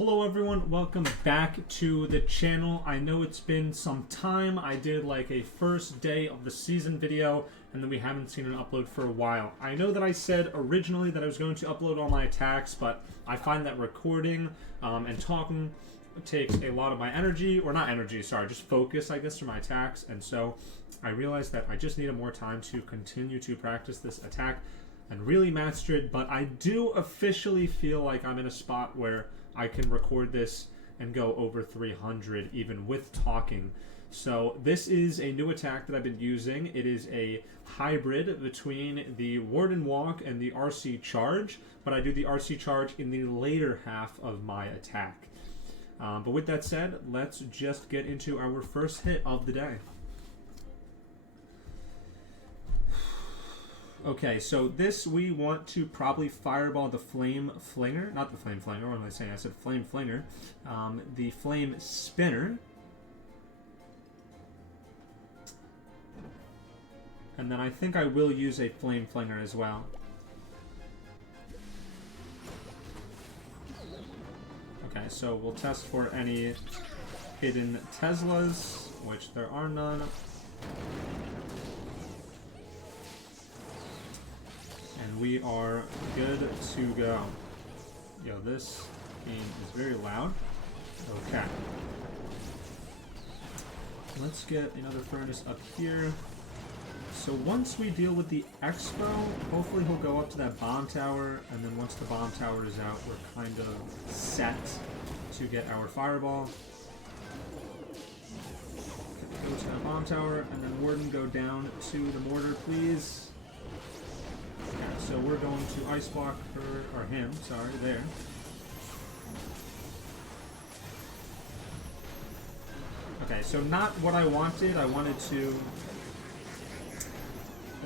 Hello everyone, welcome back to the channel. I know it's been some time. I did like a first day of the season video and then we haven't seen an upload for a while. I know that I said originally that I was going to upload all my attacks, but I find that recording and talking takes a lot of my energy, or not energy, sorry, just focus I guess for my attacks, and so I realized that I just needed more time to continue to practice this attack and really master it. But I do officially feel like I'm in a spot where I can record this and go over 300 even with talking. So this is a new attack that I've been using. It is a hybrid between the Warden Walk and the RC Charge, but I do the RC Charge in the later half of my attack. But with that said, let's just get into our first hit of the day. Okay, so this we want to probably fireball the Flame Flinger. Not the Flame Flinger, what am I saying? I said Flame Flinger. The Flame Spinner. And then I think I will use a Flame Flinger as well. Okay, so we'll test for any hidden Teslas, which there are none. And we are good to go. Yo, this game is very loud. Okay. Let's get another furnace up here. So once we deal with the Expo, hopefully he'll go up to that bomb tower, and then once the bomb tower is out, we're kind of set to get our fireball. Go to that bomb tower, and then Warden go down to the mortar, please. Okay, so we're going to ice block her, or him, sorry, there. Okay, so not what I wanted. I wanted to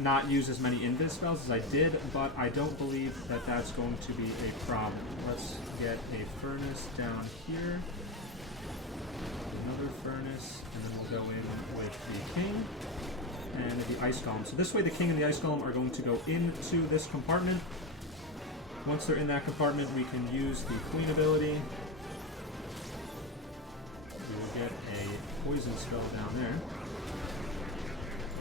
not use as many invis spells as I did, but I don't believe that that's going to be a problem. Let's get a furnace down here. Another furnace, and then we'll go in with the king and the ice golem. So this way the king and the ice golem are going to go into this compartment. Once they're in that compartment, we can use the queen ability. We will get a poison spell down there.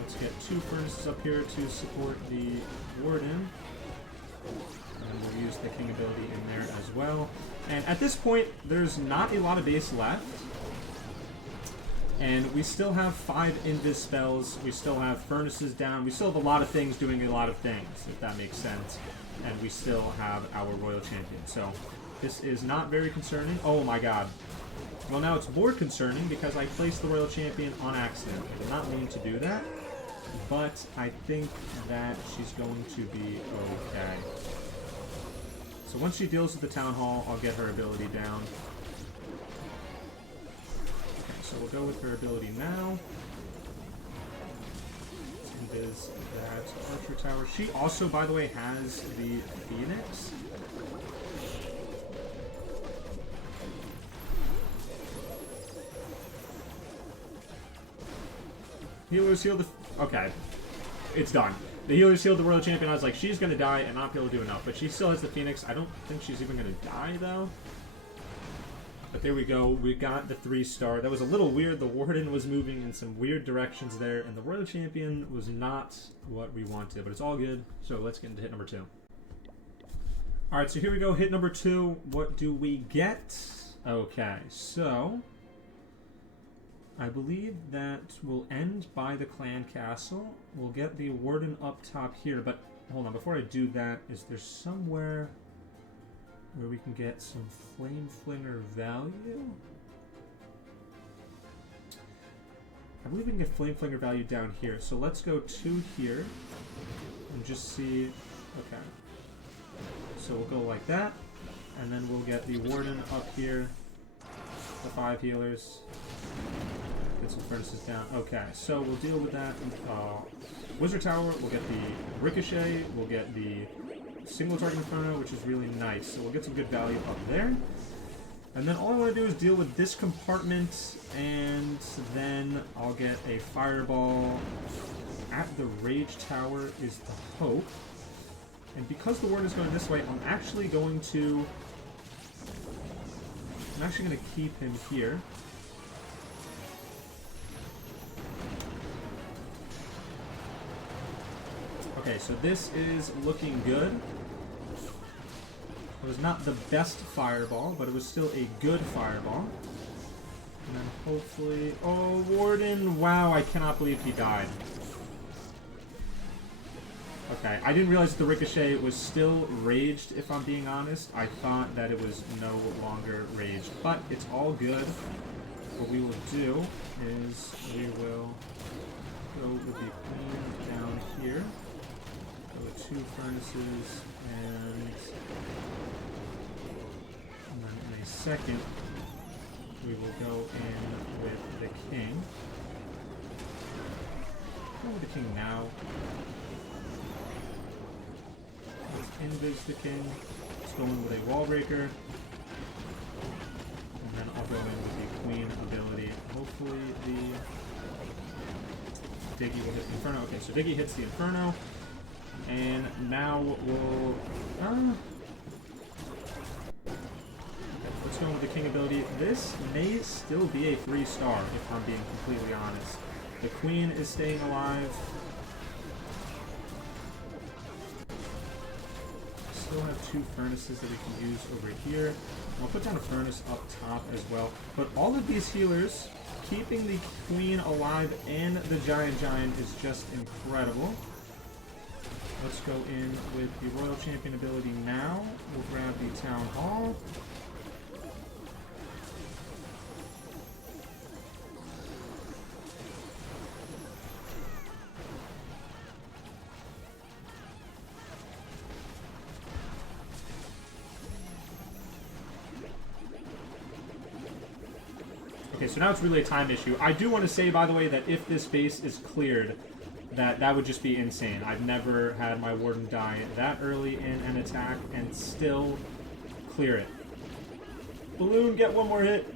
Let's get two furnaces up here to support the warden. And we'll use the king ability in there as well. And at this point, there's not a lot of base left. And we still have 5 invis spells, we still have furnaces down, we still have a lot of things doing a lot of things, if that makes sense. And we still have our Royal Champion. So this is not very concerning. Oh my god. Well, now it's more concerning because I placed the Royal Champion on accident. I did not mean to do that, but I think that she's going to be okay. So once she deals with the Town Hall, I'll get her ability down. So we'll go with her ability now. Invis that Archer Tower. She also, by the way, has the Phoenix. Healers heal the... Okay. It's done. The healers healed the Royal Champion. I was like, she's going to die and not be able to do enough. But she still has the Phoenix. I don't think she's even going to die, though. But there we go, we got the 3-star. That was a little weird. The Warden was moving in some weird directions there, and the Royal Champion was not what we wanted, but it's all good. So let's get into hit number 2. Alright, so here we go, hit number 2. What do we get? Okay, so I believe that will end by the Clan Castle. We'll get the Warden up top here, but hold on, before I do that, is there somewhere where we can get some Flame Flinger value? I believe we can get Flame Flinger value down here. So let's go to here and just see. Okay. So we'll go like that. And then we'll get the Warden up here. The 5 healers. Get some furnaces down. Okay, so we'll deal with that. Wizard Tower, we'll get the Ricochet, we'll get the Single Target Inferno, which is really nice. So we'll get some good value up there. And then all I want to do is deal with this compartment, and then I'll get a Fireball at the Rage Tower is the hope. And because the Warden is going this way, I'm actually going to I'm actually going to keep him here. Okay, so this is looking good. It was not the best fireball, but it was still a good fireball. And then hopefully... Oh, Warden! Wow, I cannot believe he died. Okay, I didn't realize the Ricochet was still raged, if I'm being honest. I thought that it was no longer raged, but it's all good. What we will do is we will go with the queen down here. Go with 2 furnaces, and then in a second, we will go in with the king. Go with the king now. Let's invis the king. Let's go in with a wall breaker. And then I'll go in with the queen ability. Hopefully the Diggy will hit the Inferno. Okay, so Diggy hits the Inferno. And now we'll... let's go with the king ability. This may still be a 3-star, if I'm being completely honest. The queen is staying alive. Still have 2 furnaces that we can use over here. I'll put down a furnace up top as well. But all of these healers, keeping the queen alive and the giant is just incredible. Let's go in with the Royal Champion ability now. We'll grab the Town Hall. Okay, so now it's really a time issue. I do want to say, by the way, that if this base is cleared, that would just be insane. I've never had my Warden die that early in an attack and still clear it. Balloon, get one more hit.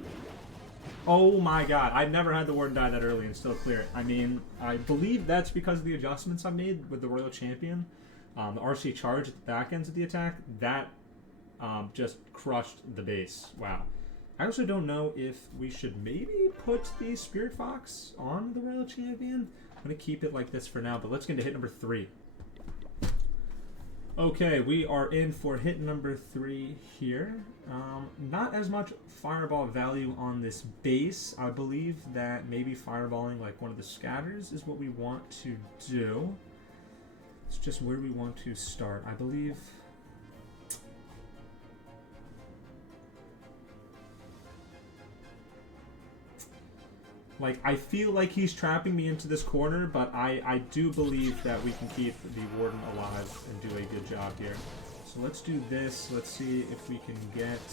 Oh my god, I've never had the Warden die that early and still clear it. I mean, I believe that's because of the adjustments I made with the Royal Champion. The RC charge at the back ends of the attack, that just crushed the base. Wow. I also don't know if we should maybe put the Spirit Fox on the Royal Champion. I'm going to keep it like this for now, but let's get into hit number 3. Okay, we are in for hit number 3 here. Not as much fireball value on this base. I believe that maybe fireballing like one of the scatters is what we want to do. It's just where we want to start. I believe... Like, I feel like he's trapping me into this corner, but I do believe that we can keep the Warden alive and do a good job here. So let's do this. Let's see if we can get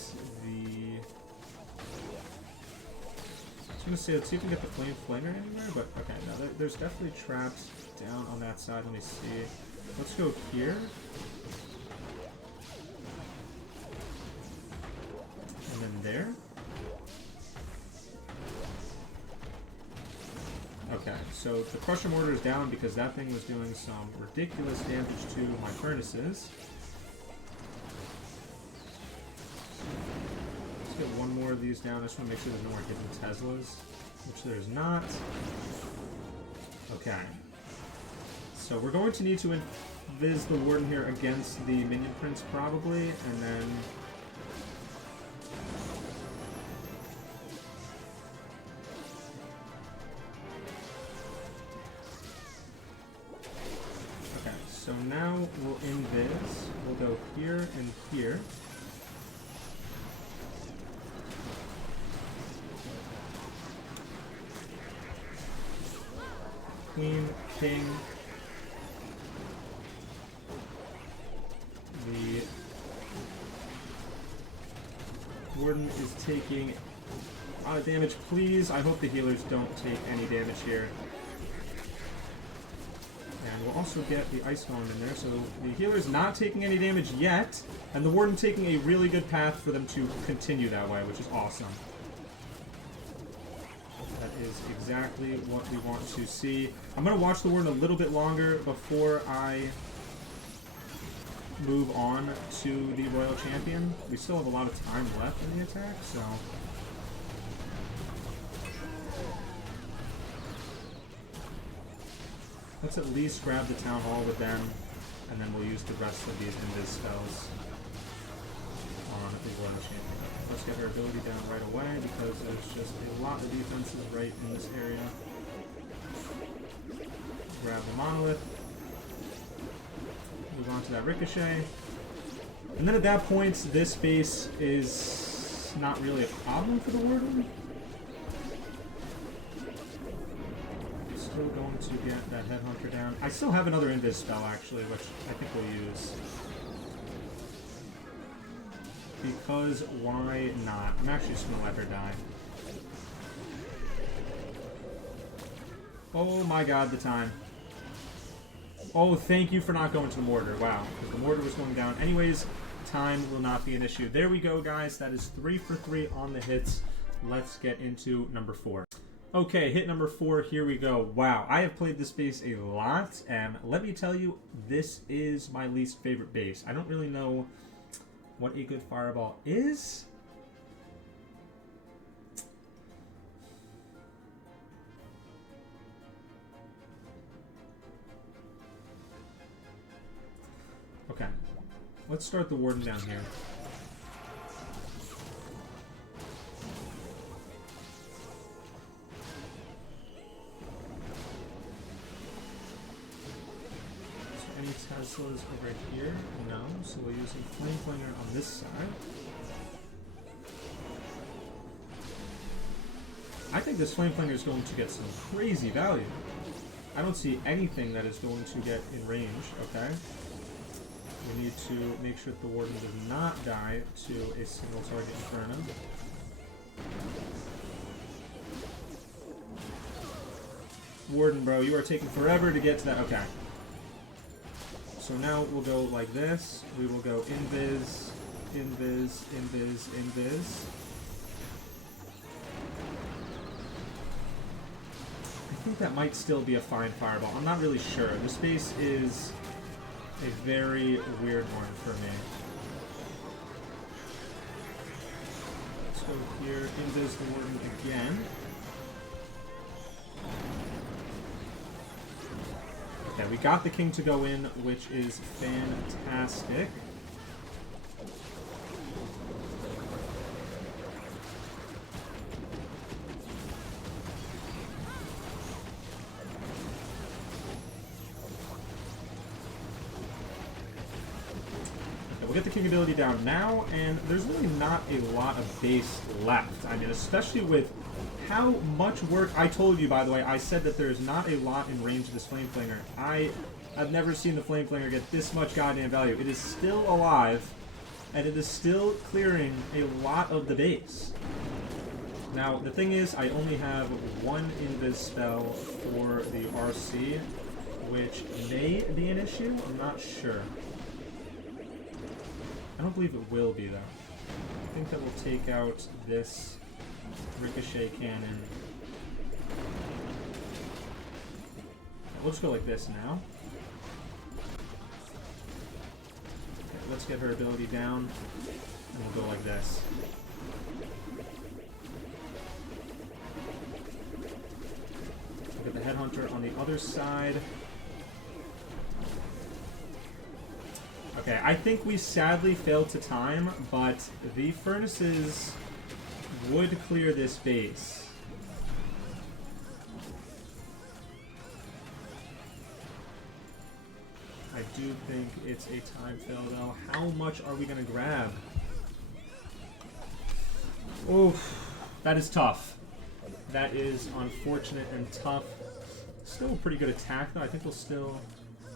the... I was going to say, let's see if we can get the Flame Flamer anywhere, but okay, no, there's definitely traps down on that side. Let me see. Let's go here. And then there. Okay, so the Crusher Mortar is down because that thing was doing some ridiculous damage to my furnaces. Let's get one more of these down. I just want to make sure there's no more hidden Teslas, which there's not. Okay. So we're going to need to invis the Warden here against the Minion Prince probably, and then... So now we'll invis, we'll go here and here. Queen, King. The Warden is taking a lot of damage. Please, I hope the healers don't take any damage here. And we'll also get the Ice Golem in there, so the healer's not taking any damage yet, and the Warden taking a really good path for them to continue that way, which is awesome. That is exactly what we want to see. I'm going to watch the Warden a little bit longer before I move on to the Royal Champion. We still have a lot of time left in the attack, so... let's at least grab the Town Hall with them, and then we'll use the rest of these invis spells on the Royal Champion. Let's get her ability down right away, because there's just a lot of defenses right in this area. Grab the Monolith. Move on to that Ricochet. And then at that point, this base is not really a problem for the Warden. Still going to get that Headhunter down. I still have another Invis spell, actually, which I think we'll use. Because why not? I'm actually just going to let her die. Oh my god, the time. Oh, thank you for not going to the Mortar. Wow, because the Mortar was going down. Anyways, time will not be an issue. There we go, guys. That is 3 for 3 on the hits. Let's get into number 4. Okay, hit number 4, here we go. Wow, I have played this base a lot, and let me tell you, this is my least favorite base. I don't really know what a good fireball is. Okay, let's start the Warden down here. Any Teslas over here? No, so we'll use a Flame Flinger on this side. I think this Flame Flinger is going to get some crazy value. I don't see anything that is going to get in range, okay? We need to make sure that the Warden does not die to a single target Inferno. Warden, bro, you are taking forever to get to that. Okay. So now we'll go like this. We will go invis, invis, invis, invis. I think that might still be a fine fireball. I'm not really sure. This base is a very weird one for me. Let's go here, invis the Warden again. Okay, we got the King to go in, which is fantastic. We'll get the King ability down now, and there's really not a lot of base left. I mean, especially with how much work... I told you, by the way, I said that there's not a lot in range of this Flame Flinger. I've never seen the Flame Flinger get this much goddamn value. It is still alive, and it is still clearing a lot of the base. Now, the thing is, I only have one invis spell for the RC, which may be an issue. I'm not sure. I don't believe it will be, though. I think that we'll take out this Ricochet cannon. We'll just go like this now. Okay, let's get her ability down, and we'll go like this. We'll get the Headhunter on the other side. Okay, I think we sadly failed to time, but the Furnaces would clear this base. I do think it's a time fail, though. How much are we going to grab? Oof, that is tough. That is unfortunate and tough. Still a pretty good attack, though. I think we'll still...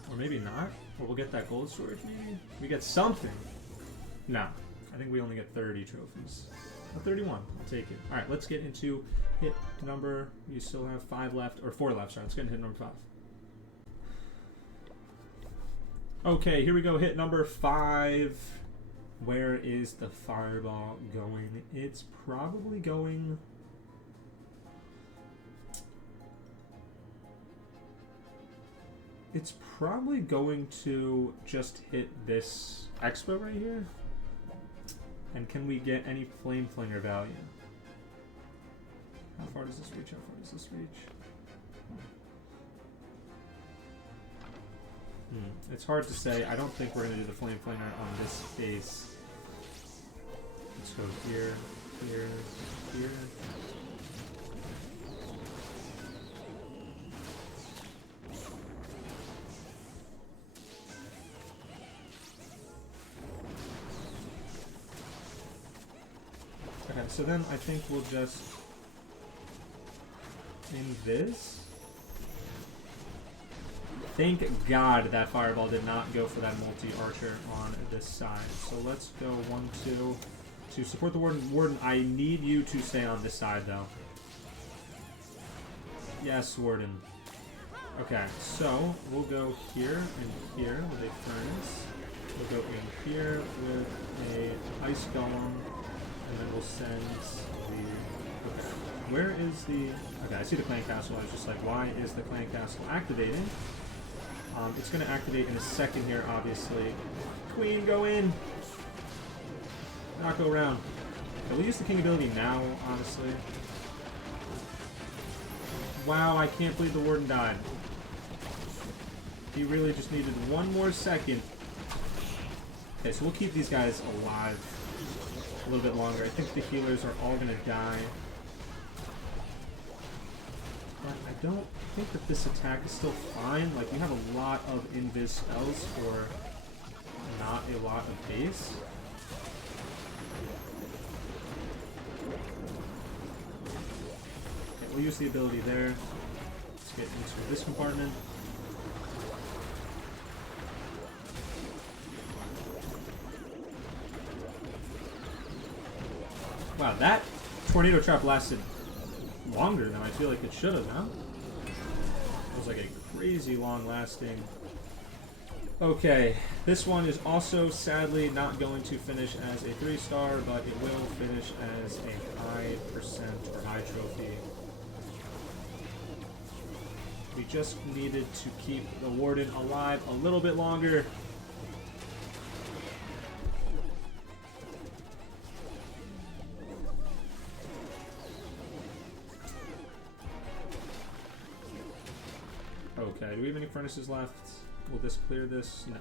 or maybe not. Or we'll get that gold storage, maybe? We get something. No. I think we only get 30 trophies. 31. I'll take it. Alright, let's get into hit number... You still have 5 left. Or 4 left, sorry. Let's get into hit number 5. Okay, here we go. Hit number 5. Where is the fireball going? It's probably going... It's probably going to just hit this Expo right here. And can we get any Flame Flinger value? How far does this reach? How far does this reach? It's hard to say. I don't think we're going to do the Flame Flinger on this base. Let's go here, here, here. Okay, so then I think we'll just invis. Thank God that fireball did not go for that multi-archer on this side. So let's go 1, 2 to support the Warden. Warden, I need you to stay on this side though. Yes, Warden. Okay, so we'll go here and here with a furnace. We'll go in here with a ice golem, and then we'll send the. Okay, where is the? Okay, I see the clan castle. I was just like, why is the clan castle activating? It's going to activate in a second here, obviously. Queen, go in! Not go around. Okay, we'll use the king ability now, honestly. Wow, I can't believe the warden died. He really just needed one more second. Okay, so we'll keep these guys alive a little bit longer. I think the healers are all going to die. But I don't think that this attack is still fine. Like, we have a lot of invis spells for not a lot of base. Okay, we'll use the ability there. Let's get into this compartment. Wow, that tornado trap lasted longer than I feel like it should have, huh? It was like a crazy long lasting. Okay, this one is also sadly not going to finish as a 3-star, but it will finish as a high percent or high trophy. We just needed to keep the warden alive a little bit longer. Okay, do we have any furnaces left? Will this clear this? No.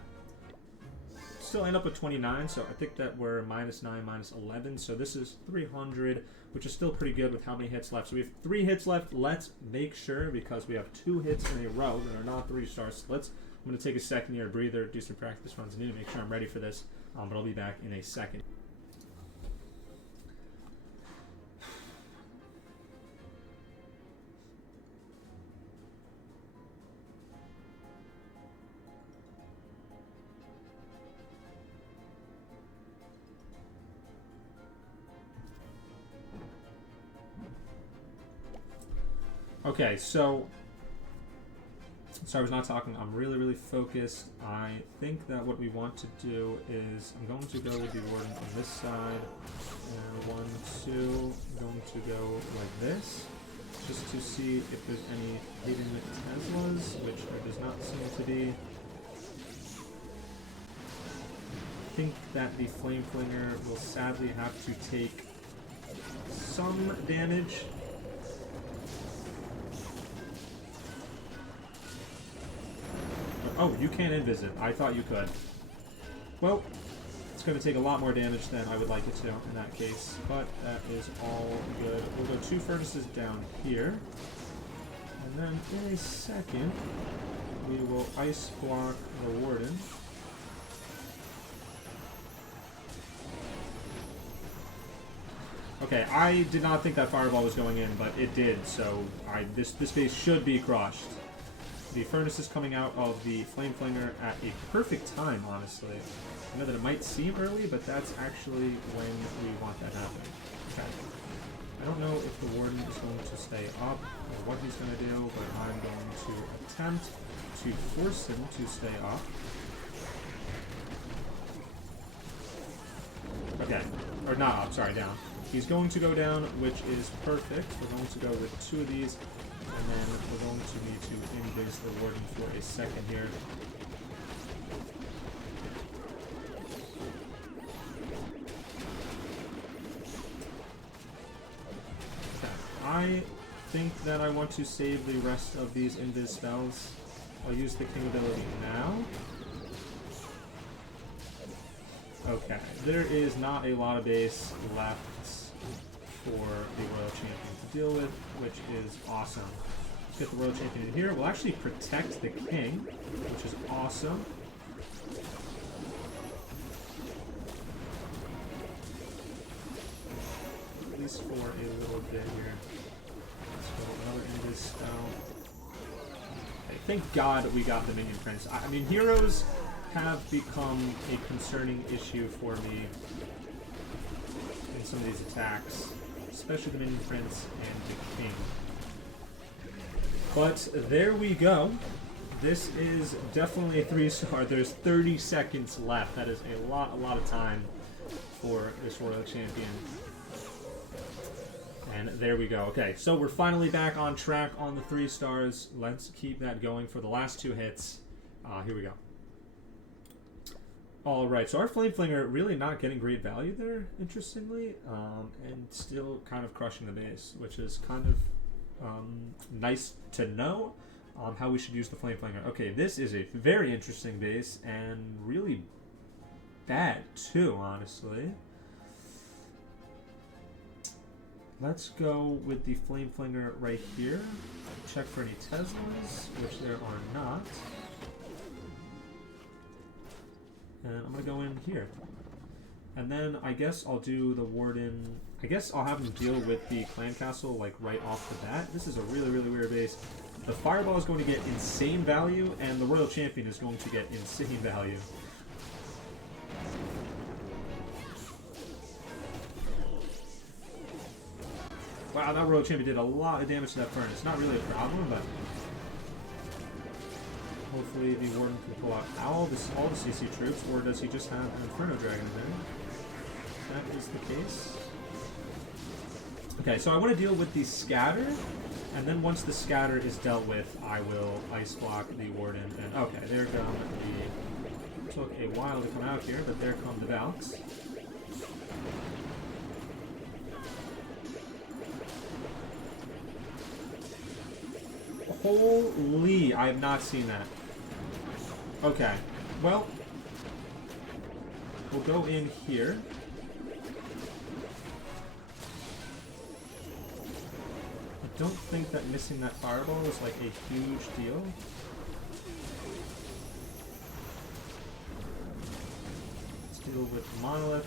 Still end up with 29, so I think that we're -9, -11, so this is 300, which is still pretty good with how many hits left. So we have 3 hits left. Let's make sure, because we have 2 hits in a row that are not 3-stars. I'm going to take a second here, breather, do some practice runs. I need to make sure I'm ready for this, but I'll be back in a second. Okay, so sorry I was not talking. I'm really focused. I think that what we want to do is I'm going to go with the warden on this side, and 1, 2. I'm going to go like this, just to see if there's any hidden Teslas, which there does not seem to be. I think that the Flame Flinger will sadly have to take some damage. Oh, you can't invis it. I thought you could. Well, it's going to take a lot more damage than I would like it to in that case, but that is all good. We'll go 2 furnaces down here, and then in a second, we will ice block the warden. Okay, I did not think that fireball was going in, but it did, so this base should be crushed. The furnace is coming out of the Flame Flinger at a perfect time, honestly. I know that it might seem early, but that's actually when we want that happening. Okay. I don't know if the warden is going to stay up or what he's going to do, but I'm going to attempt to force him to stay up. Okay. Or not up, sorry, down. He's going to go down, which is perfect. We're going to go with 2 of these. And then we're going to need to invis the warden for a second here. Okay. I think that I want to save the rest of these invis spells. I'll use the king ability now. Okay, there is not a lot of base left for the Royal Champion to deal with, which is awesome. Let's get the Royal Champion in here. We'll actually protect the king, which is awesome. At least for a little bit here. Let's go another invis spell. Okay, thank God we got the Minion Prince. I mean, heroes have become a concerning issue for me in some of these attacks, especially the Minion Prince and the King. But there we go. This is definitely a 3-star. There's 30 seconds left. That is a lot of time for this Royal Champion. And there we go. Okay, so we're finally back on track on the 3 stars. Let's keep that going for the last 2 hits. Here we go. Alright, so our Flame Flinger really not getting great value there, interestingly, and still kind of crushing the base, which is kind of nice to know how we should use the Flame Flinger. Okay, this is a very interesting base, and really bad too, honestly. Let's go with the Flame Flinger right here. Check for any Teslas, which there are not. And I'm going to go in here. And then I guess I'll do the Warden. I guess I'll have him deal with the Clan Castle like right off the bat. This is a really weird base. The Fireball is going to get insane value, and the Royal Champion is going to get insane value. Wow, that Royal Champion did a lot of damage to that Furnace. Not really a problem, but hopefully the Warden can pull out all the CC troops, or does he just have an Inferno Dragon there? That is the case. Okay, so I want to deal with the Scatter, and then once the Scatter is dealt with, I will Ice Block the Warden. And okay, there come the... Took a while to come out here, but there come the Valks. Holy, I have not seen that. Okay, well, we'll go in here. I don't think that missing that Fireball is like a huge deal. Let's deal with Monolith.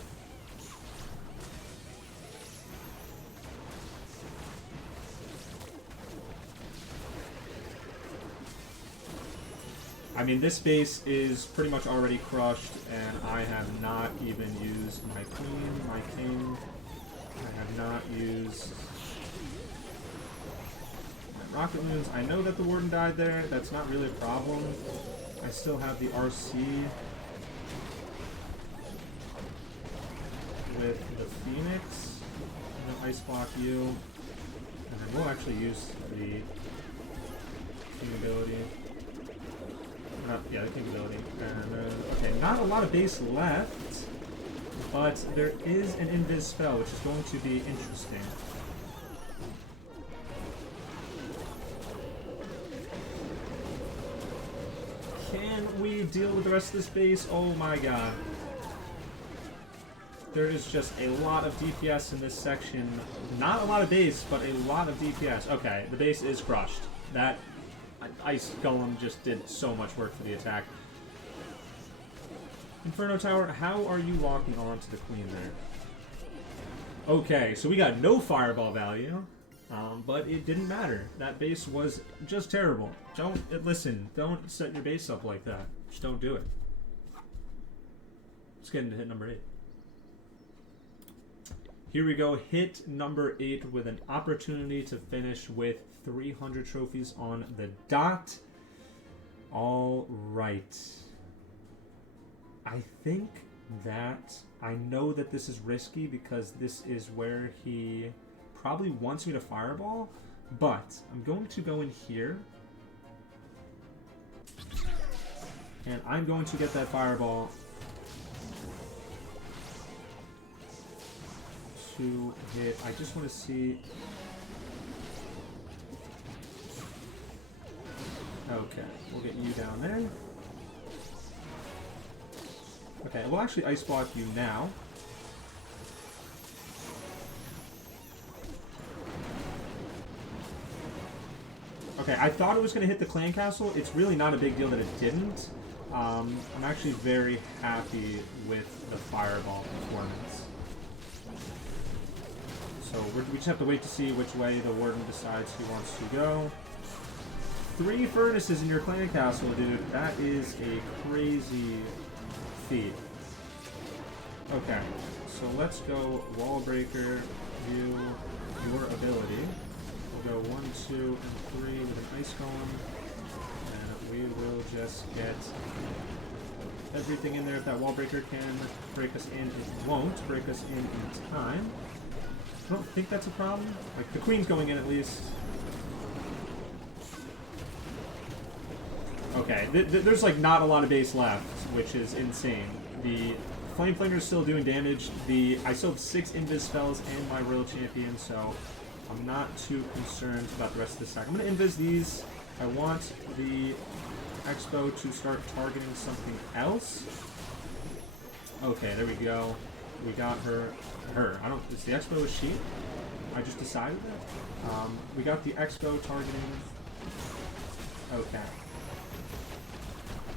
I mean, this base is pretty much already crushed, and I have not even used my Queen, my King. I have not used my Rocket Moons. I know that the Warden died there. That's not really a problem. I still have the RC with the Phoenix. I'm gonna Ice Block you. And then we'll actually use the King ability. Yeah, the King ability. And, okay, not a lot of base left, but there is an invis spell, which is going to be interesting. Can we deal with the rest of this base? Oh my god. There is just a lot of DPS in this section. Not a lot of base, but a lot of DPS. Okay, the base is crushed. That Ice Golem just did so much work for the attack. Inferno Tower, how are you locking on to the Queen there? Okay, so we got no Fireball value, but it didn't matter. That base was just terrible. Listen, don't set your base up like that. Just don't do it. Let's get into hit number 8. Here we go, hit number 8 with an opportunity to finish with 300 trophies on the dot. All right. I think that I know that this is risky because this is where he probably wants me to Fireball, But I'm going to go in here. And I'm going to get that fireball to hit. I just want to see. Okay, we'll get you down there. Okay, we'll actually ice block you now. Okay, I thought it was going to hit the clan castle. It's really not a big deal that it didn't. I'm actually very happy with the fireball performance. So we just have to wait to see which way the warden decides he wants to go. 3 furnaces in your clan castle, dude. That is a crazy feat. Okay, so let's go wall breaker, view your ability. We'll go 1, 2, and 3 with an ice golem. And we will just get everything in there. If that wall breaker can break us in, it won't break us in time. I don't think that's a problem. Like, the queen's going in at least. Okay, there's like not a lot of base left, which is insane. The Flame Flanger is still doing damage. I still have 6 invis spells and my Royal Champion, so I'm not too concerned about the rest of the stack. I'm going to invis these. I want the Expo to start targeting something else. Okay, there we go. We got her. Is the Expo a she? I just decided that. We got the Expo targeting. Okay.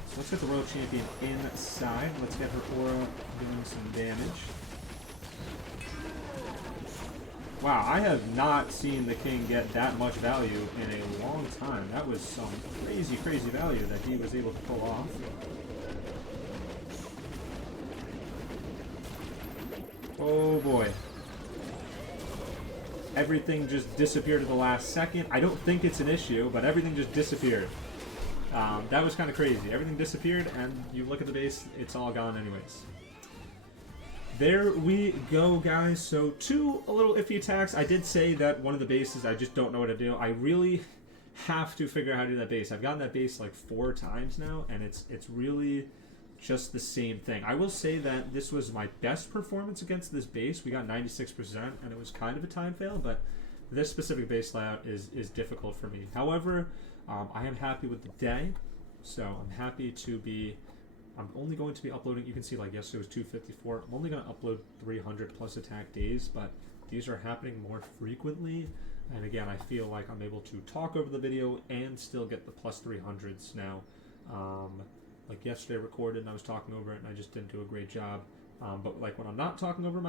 So let's get the Royal Champion inside. Let's get her aura doing some damage. Wow, I have not seen the king get that much value in a long time. That was some crazy, crazy value that he was able to pull off. Oh boy. Everything just disappeared at the last second. I don't think it's an issue, but everything just disappeared. That was kind of crazy. Everything disappeared, and you look at the base, it's all gone anyways. There we go, guys. So 2 a little iffy attacks. I did say that one of the bases, I just don't know what to do. I really have to figure out how to do that base. I've gotten that base like 4 times now, and it's really just the same thing. I will say that this was my best performance against this base. We got 96%, and it was kind of a time fail, but this specific base layout is difficult for me. However, I am happy with the day, so I'm happy to be... I'm only going to be uploading, you can see like yesterday was 254. I'm only going to upload 300 plus attack days, but these are happening more frequently. And again, I feel like I'm able to talk over the video and still get the plus 300s now. Like yesterday I recorded and I was talking over it and I just didn't do a great job. But like when I'm not talking over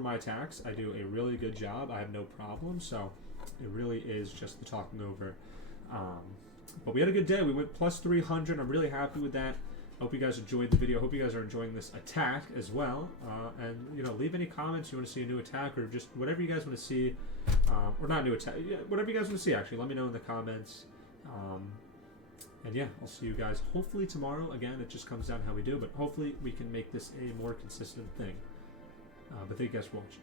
my attacks, I do a really good job. I have no problem. So it really is just the talking over. But we had a good day. We went plus 300. I'm really happy with that. I hope you guys enjoyed the video. I hope you guys are enjoying this attack as well. And, you know, leave any comments. You want to see a new attack or just whatever you guys want to see. Or not new attack. Yeah, whatever you guys want to see, actually. Let me know in the comments. And yeah, I'll see you guys hopefully tomorrow. Again, it just comes down to how we do. But hopefully we can make this a more consistent thing. But thank you guys for watching.